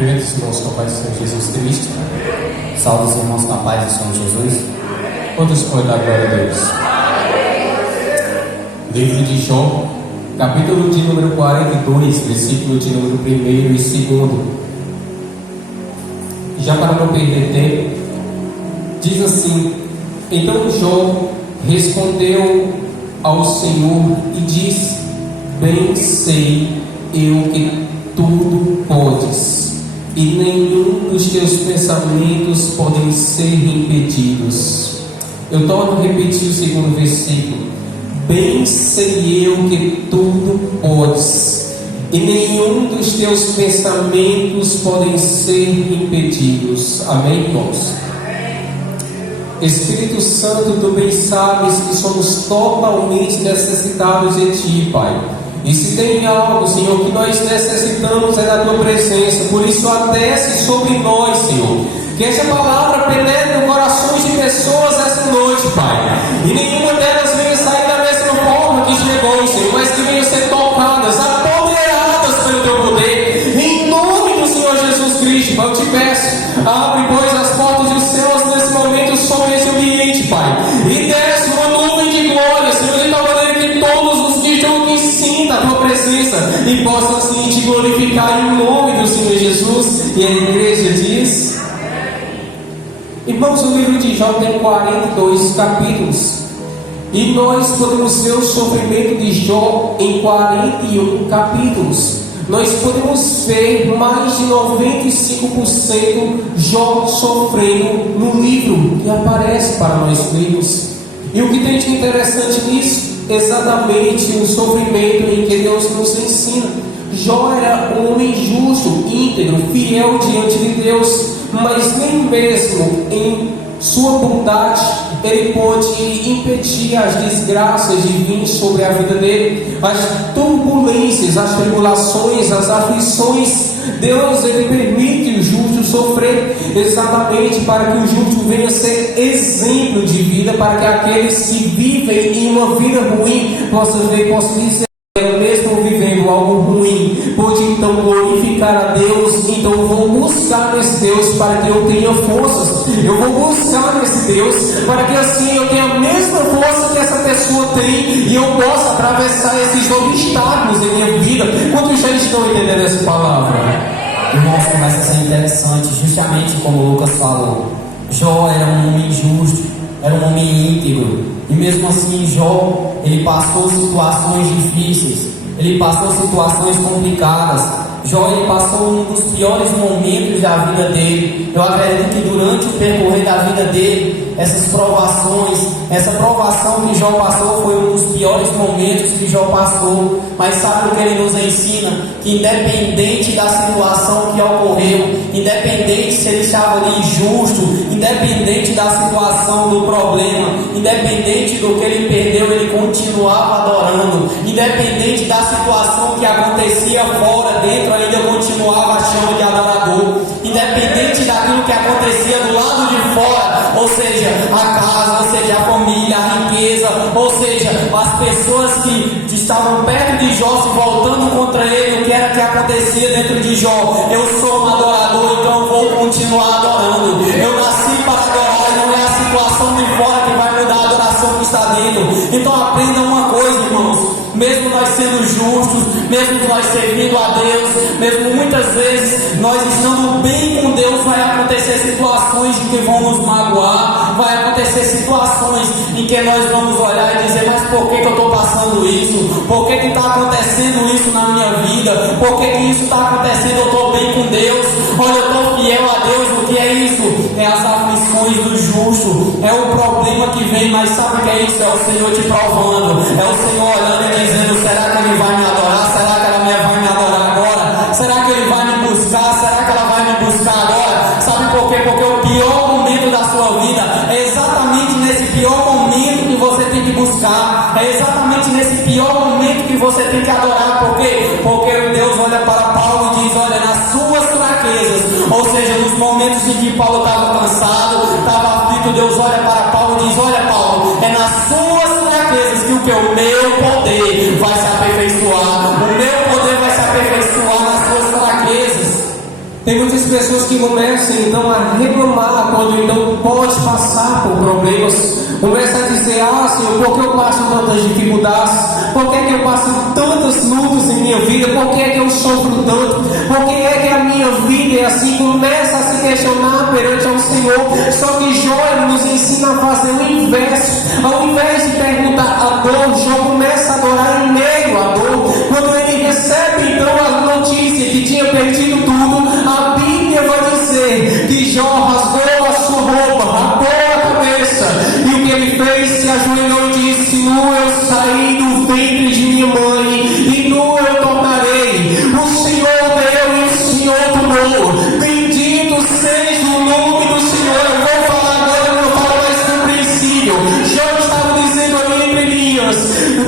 Cumprimento os irmãos com a paz do Senhor Jesus Cristo. Salve os irmãos com a paz do Senhor Jesus. Todos podem dar glória a Deus. Livro de Jó, capítulo de número 42, versículo de número 1 e 2. Já para não perder tempo, diz assim: Então Jó respondeu ao Senhor e disse: Bem sei eu que tudo podes, e nenhum dos teus pensamentos podem ser impedidos. Eu torno a repetir o segundo versículo: Bem sei eu que tudo podes, e nenhum dos teus pensamentos podem ser impedidos. Amém, irmãos? Espírito Santo, tu bem sabes que somos totalmente necessitados de ti, Pai. E se tem algo, Senhor, que nós necessitamos é da tua presença. Por isso, desce sobre nós, Senhor. Que essa palavra penetre no corações de pessoas essa noite, Pai. E nenhuma delas venha sair da mesma forma que chegou, Senhor, mas que venham ser tocadas, apoderadas pelo teu poder. Em nome do Senhor Jesus Cristo, Pai, eu te peço, abre, pois, as portas dos céus nesse momento sobre esse ambiente, Pai. E desce uma nuvem de glória, Senhor, de tal maneira que todos os que estão aqui sintam a tua presença e possam assim te glorificar em nome do Senhor Jesus. E a igreja diz: Irmãos, o livro de Jó tem 42 capítulos. E nós podemos ver o sofrimento de Jó em 41 capítulos. Nós podemos ver mais de 95% Jó sofrendo no livro que aparece para nós lermos. E o que tem de interessante nisso? Exatamente o sofrimento em que Deus nos ensina. Jó era um homem justo, íntegro, fiel diante de Deus, mas nem mesmo em sua bondade ele pôde impedir as desgraças de vir sobre a vida dele, as turbulências, as tribulações, as aflições. Deus, ele permite o justo sofrer exatamente para que o justo venha a ser exemplo de vida, para que aqueles que vivem em uma vida ruim possam ver, possam dizer, mesmo vivendo algo ruim, pode então glorificar a Deus. Então eu vou buscar nesse Deus para que eu tenha forças. Eu vou buscar nesse Deus para que assim eu tenha a mesma força que essa pessoa tem e eu possa atravessar esses obstáculos em minha vida. Quantos já estão entendendo essa palavra? Irmãos, começa a ser interessante, justamente como o Lucas falou. Jó era um homem justo, era um homem íntegro, e mesmo assim Jó, ele passou situações difíceis, ele passou situações complicadas. Jó, ele passou um dos piores momentos da vida dele. Eu acredito que durante o percorrer da vida dele, essas provações, essa provação que Jó passou foi um dos piores momentos que Jó passou. Mas sabe o que ele nos ensina? Que independente da situação que ocorreu, independente se ele estava ali justo, independente da situação do problema, independente do que ele perdeu, ele continuava adorando. Independente da situação que acontecia fora, dentro ainda continuava a chama de adorador. Independente daquilo que acontecia do lado de fora, ou seja, a casa, ou seja, a família, a riqueza, ou seja, as pessoas que estavam perto de Jó se voltando contra ele, o que era que acontecia dentro de Jó? Eu sou um adorador, então eu vou continuar adorando. Eu nasci para adorar, não é a situação de fora que vai mudar a adoração que está dentro. Então aprenda uma coisa, irmãos: mesmo nós sendo justos, mesmo nós servindo a Deus, mesmo muitas vezes nós estando bem com Deus, vai acontecer situações em que vão nos magoar, vai acontecer situações em que nós vamos olhar e dizer: mas por que eu estou passando isso? Por que está acontecendo isso na minha vida? Por que isso está acontecendo? Eu estou bem com Deus, olha, eu estou fiel a Deus. O que é isso? É as aflições do justo, é o problema que vem, mas sabe o que é isso? É o Senhor te provando, é o Senhor olhando e dizendo: será que ele vai me adorar? Será que ela vai me adorar agora? Será que ele vai me buscar? Será que ela vai me buscar agora? Sabe por quê? Porque o pior momento da sua vida é exatamente nesse pior momento que você tem que buscar, é exatamente nesse pior momento que você tem que adorar. Por quê? Porque Deus olha para Paulo e diz: olha, nas suas fraquezas, ou seja, nos momentos em que Paulo estava cansado, estava aflito, Deus olha para Paulo e diz: olha, Paulo, é nas suas fraquezas que o meu poder vai se aperfeiçoar. O meu poder vai se aperfeiçoar nas suas fraquezas. Tem muitas pessoas que começam então a reclamar quando então pode passar por problemas. Começa a dizer: ah, Senhor, por que eu passo tantas dificuldades? Por que é que eu passo tantas lutas em minha vida? Por que é que eu sofro tanto? Por que é que a minha vida é assim? Começa a se questionar perante ao Senhor. Só que Jó nos ensina a fazer o inverso. Ao invés de perguntar a dor, Jó começa a adorar em meio à dor. Quando ele recebe então a notícia que tinha perdido tudo, a Bíblia vai dizer que Jó rasgou a sua roupa, rapou a cabeça, e o que ele fez? Se ajoelhou e disse: nu eu saí do ventre de minha mãe, e nu eu tornarei. O Senhor deu e o Senhor tomou. Bendito seja o nome do Senhor. Eu vou falar agora, eu não falo mais compreensível. Jó estava dizendo ali entre linhas: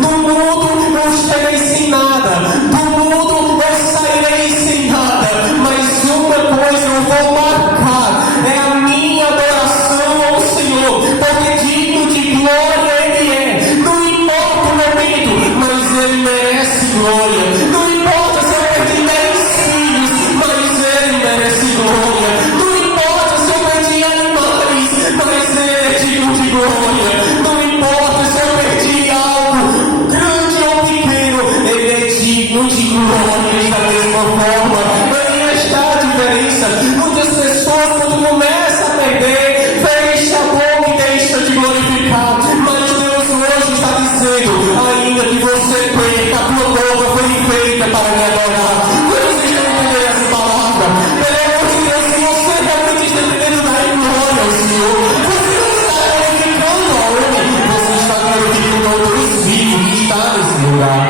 do mundo eu cheguei sem nada, do mundo eu sairei sem nada, mas uma coisa eu vou marcar, é a minha adoração ao Senhor, porque digno de glória Ele é. Não importa o momento, mas Ele merece glória. Não importa se eu perdi 10 filhos, mas Ele merece glória. Não importa se eu perdi animais, mas Ele é digno de glória. Não importa se eu perdi algo grande ou pequeno, Ele é digno de glória da mesma forma. Aí está a diferença. Muitas pessoas, quando começam a perder, fecha a boca e deixa de glorificar. Mas Deus hoje está dizendo: ainda que você perca, a tua boca foi feita para me adorar. Vocês estão entendendo essa palavra? Pelo amor de Deus, se você realmente está entendendo, dar glória ao Senhor. Você não está glorificando a homem, você está glorificando ao Deus vivo que está nesse lugar.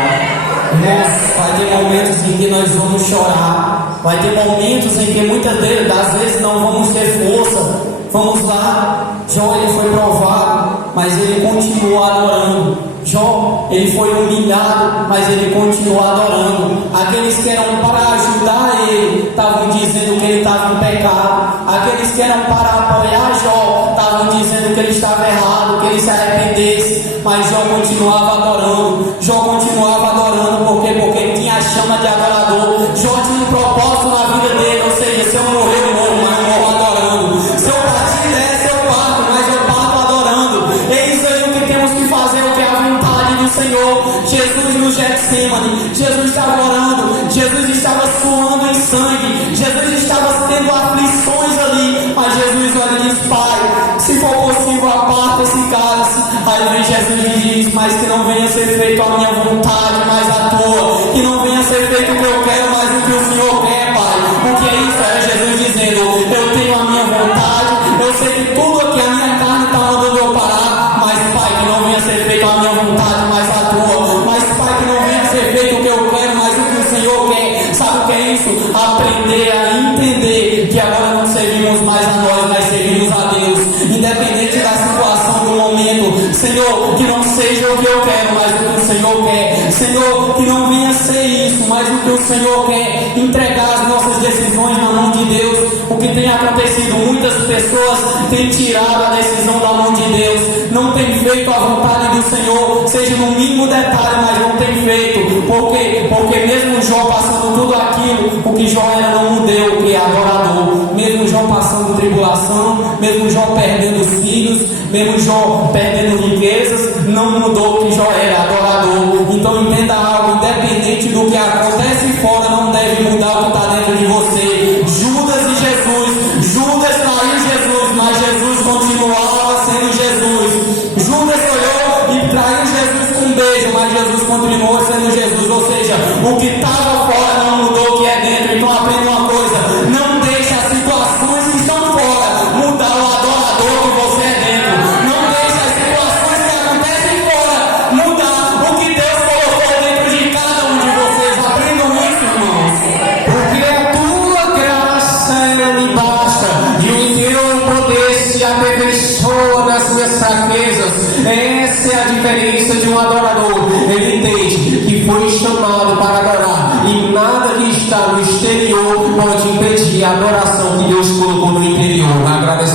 Vai ter momentos em que nós vamos chorar, vai ter momentos em que muitas das vezes não vamos ter força. Vamos lá, Jó ele foi provado, mas ele continuou adorando. Jó ele foi humilhado, mas ele continuou adorando. Aqueles que eram para ajudar ele estavam dizendo que ele estava em pecado. Aqueles que eram para apoiar Jó estavam dizendo que ele estava errado, que ele se arrependesse. Mas Jó continuava adorando. Jó continuava adorando porque tinha a chama de adorador. Jó tinha um propósito na vida dele, ou seja, se eu morrer eu morro, mas eu morro adorando. Se eu partir dessa eu parto, mas eu parto adorando. Eis aí o que temos que fazer, o que é a vontade do Senhor. Jesus no Getsemane, Jesus estava orando, Jesus estava suando em sangue, Jesus estava tendo aflições ali, mas Jesus olha e diz: Pai, se for possível aparta esse cálice. Aí vem Jesus e diz: mas que não venha ser feito a minha vontade, mas a tua. Que não venha ser feito o que eu quero, mas o que o Senhor quer, Pai. O que é isso? Era Jesus dizendo: eu tenho a minha vontade, eu sei que tudo aqui a minha carne está mandando eu parar, mas Pai, que não venha ser feito a minha vontade, mas a tua. Mas Pai, que não venha ser feito o que eu quero, mas o que o Senhor quer. Sabe o que é isso? Aprender a entender que agora não servimos mais a nós, mas servimos a Deus. Independente da situação do momento, Senhor, que não seja o que eu quero, mas o que o Senhor quer. Senhor, que não venha ser isso, mas o que o Senhor quer. Entregar as nossas decisões na mão de Deus. O que tem acontecido, muitas pessoas têm tirado a decisão da mão de Deus, não têm feito a vontade do Senhor, seja no mínimo detalhe, mas não têm feito. Por quê? Porque mesmo Jó passando tudo aquilo, o que Jó era não mudou, o que é adorador. Mesmo Jó passando tribulação, mesmo Jó perdendo os filhos, mesmo Jó perdendo riquezas, não mudou o que Jó era, adorador. Então entenda algo: independente do que acontece fora, não deve mudar o que está dentro de você. Judas e Jesus, Judas traiu Jesus, mas Jesus continuava sendo Jesus. Judas olhou e traiu Jesus com um beijo, mas Jesus continuou sendo Jesus. Ou seja, o que estava fora não mudou o que é dentro. Então aprenda uma coisa: não deixe as situações que estão fora mudar o adorador que você é dentro. Não deixe as situações que acontecem fora mudar o que Deus colocou dentro de cada um de vocês. Aprendam isso, irmãos. Porque a tua graça ela me basta, e o teu poder se aperfeiçoa nas minhas fraquezas. Essa é a diferença de um adorador. Ele entende que foi chamado para adorar, e nada que está no exterior pode impedir a adoração que Deus colocou no interior. Agradecemos.